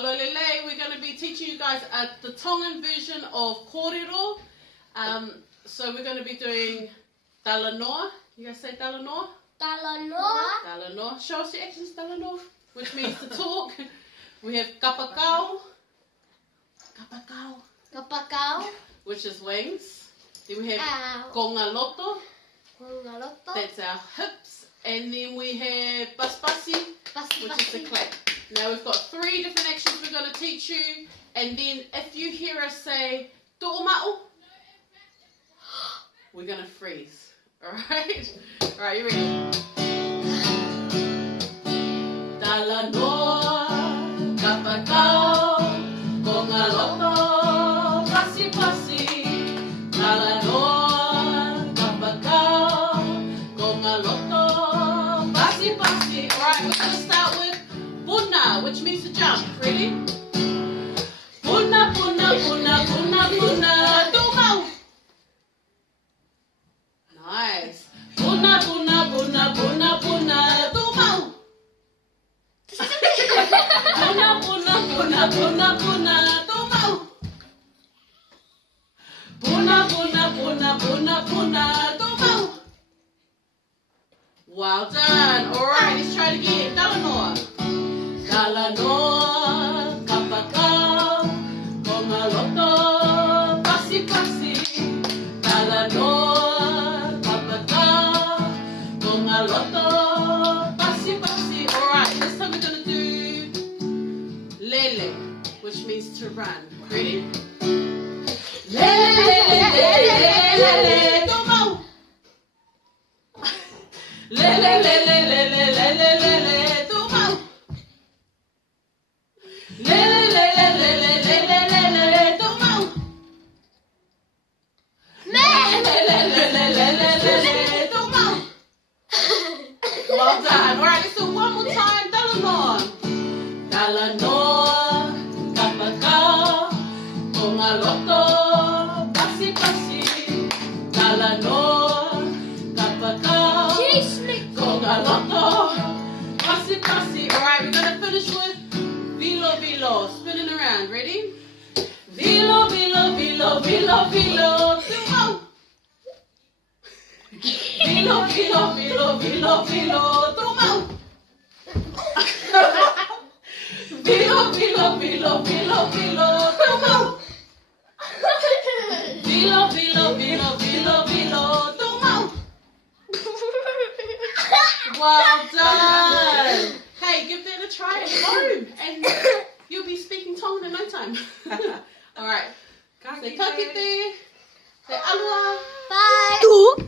Malolele, we're going to be teaching you guys the Tongan version of Korero. So we're going to be doing Talanoa. You guys say Talanoa? Talanoa. Talanoa. Show us your actions, Talanoa, which means to talk. We have Kapakau. Kapakau. Kapakau. Which is wings. Then we have Ow. Kongaloto. Kongaloto. That's our hips. And then we have Paspasi, which is the clap. Now we've got 3 different actions we're going to teach you. And then if you hear us say To'oma'o, we're going to freeze. Alright? Alright, you ready? Talanoa, Kapakau, Kongaloto, Pasi Pasi. Talanoa, Kapakau, Kongaloto, Pasi Pasi. Alright, we're going to start with Puna, which means to jump. Ready? Puna, Puna, Puna, Puna, Puna, To'oma'o. Nice. Puna, Puna, Puna, Puna, Puna, To'oma'o. Puna, Puna, Puna, Puna, Puna, To'oma'o. Puna, Puna, Puna, Puna, Puna, To'oma'o. Well done. Alright, let's try it again. Talanoa. Talanoa, Kapakau, Kongaloto, Pasi Pasi. Talanoa, Kapakau, Kongaloto, Pasi Pasi. Alright, this time we're going to do Lele, which means to run. Ready? Lele, lele, lele, lele, To'oma'o. Lele, lele, lele, lele, lele, To'oma'o. Lele, lele, lele, lele, lele, To'oma'o. Lele, lele, lele, lele, To'oma'o. Well done. Alright, let's do one more time. Talanoa. Talanoa, Kapakau, Kongaloto, Pasi Pasi. Talanoa, Kapakau, Kongaloto, Pasi Pasi. Alright, we're going to finish with Vilo Vilo. Spinning around. Ready? Vilo Vilo Vilo Vilo Vilo. To'oma'o. Vilo Vilo Vilo Vilo Vilo. To'oma'o. Vilo Vilo Vilo Vilo Vilo. To'oma'o. Vilo Vilo Vilo Vilo Vilo. To'oma'o. Well done. Hey, give that a try at home and you'll be speaking Tongan in no time. Alright. Say kakite. Say alua. Bye.